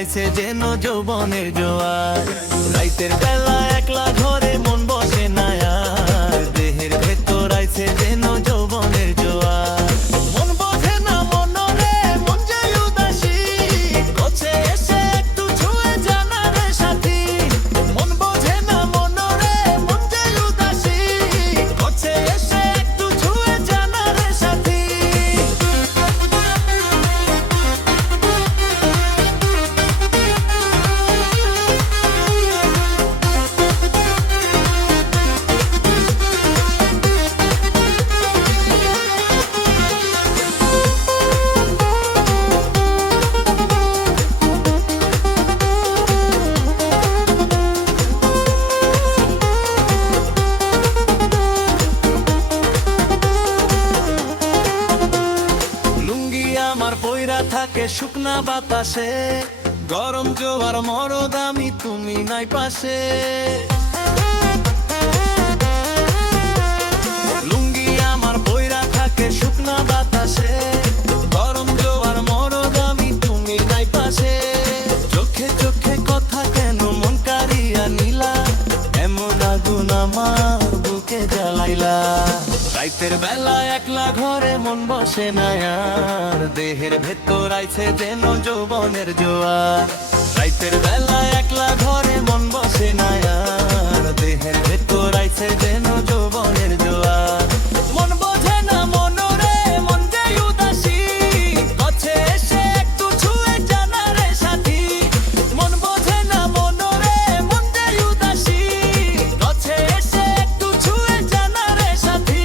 আইছে যেন যৌবনের জোয়ার। রাইতের বেলা একলা ঘরে মন বসে না আর, দেহের ভেতর আইছে যেন যৌবনের জোয়ার। মন বোঝে না মনরে মন যে উদাসী, কাছে এসে একটু ছুঁয়ে জানা রে সাথী। মন বোঝে না মনরে মন যে উদাসী, কাছে এসে একটু ছুঁয়ে জানা রে সাথী। আমার পয়রা থাকে শুকনা বাতাসে, গরম জোয়ার মরদ আমি তুমি নাই পাশে। লুঙ্গি আমার পয়রা থাকে শুকনা বাতাসে, গরম জোয়ার মরদ আমি তুমি নাই পাশে। চোখে চোখে কথা কেন মন কারিয়া নিলা, এমন আগুন আমার বুকে জ্বালাইলা। রাইতের বেলা একলা ঘরে মন বসে না আর, দেহের ভেতর আইছে যেন যৌবনের জোয়ার। রাইতের বেলা একলা ঘরে মন বসে না আর, দেহের ভেতর আইছে যেন যৌবনের জোয়ার। মন বোঝে না মনরে মন যে উদাসী, কাছে এসে একটু ছুঁয়ে জানা রে সাথী। মন বোঝে না মনরে মন যে উদাসী, কাছে এসে একটু ছুঁয়ে জানা রে সাথী।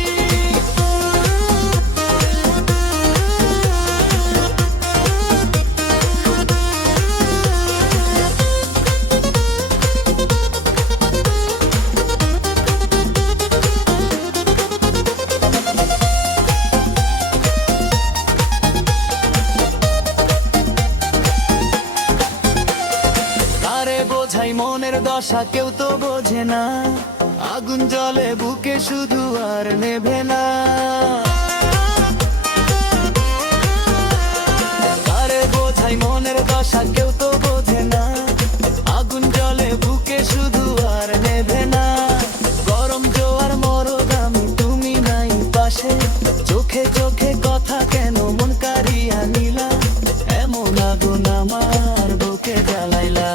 বোঝাই মনের দশা কেউ তো বোঝে না, আগুন জ্বলে বুকে শুধু আর নেভে না। আরে বোঝাই মনের দশা কেউ তো বোঝে না, আগুন জ্বলে বুকে শুধু আর নেভে না। গরম জোয়ার মরদ আমি তুমি নাই পাশে, চোখে চোখে কথা কেন মন কারিয়া নিলা, এমন আগুন আমার বুকে জ্বালাইলা।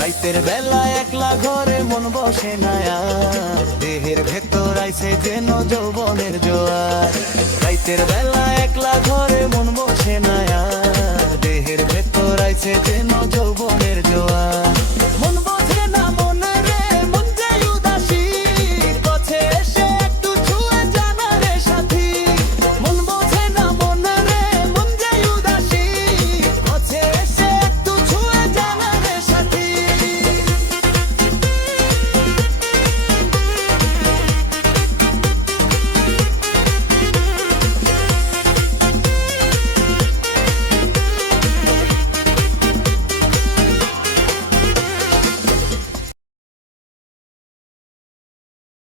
রাইতের বেলা একলা ঘরে মন বসে না আর, দেহের ভেতর আইছে যেন যৌবনের জোয়ার। রাইতের বেলা একলা ঘরে মন বসে না আর, দেহের ভেতর আইছে যেন যৌবনের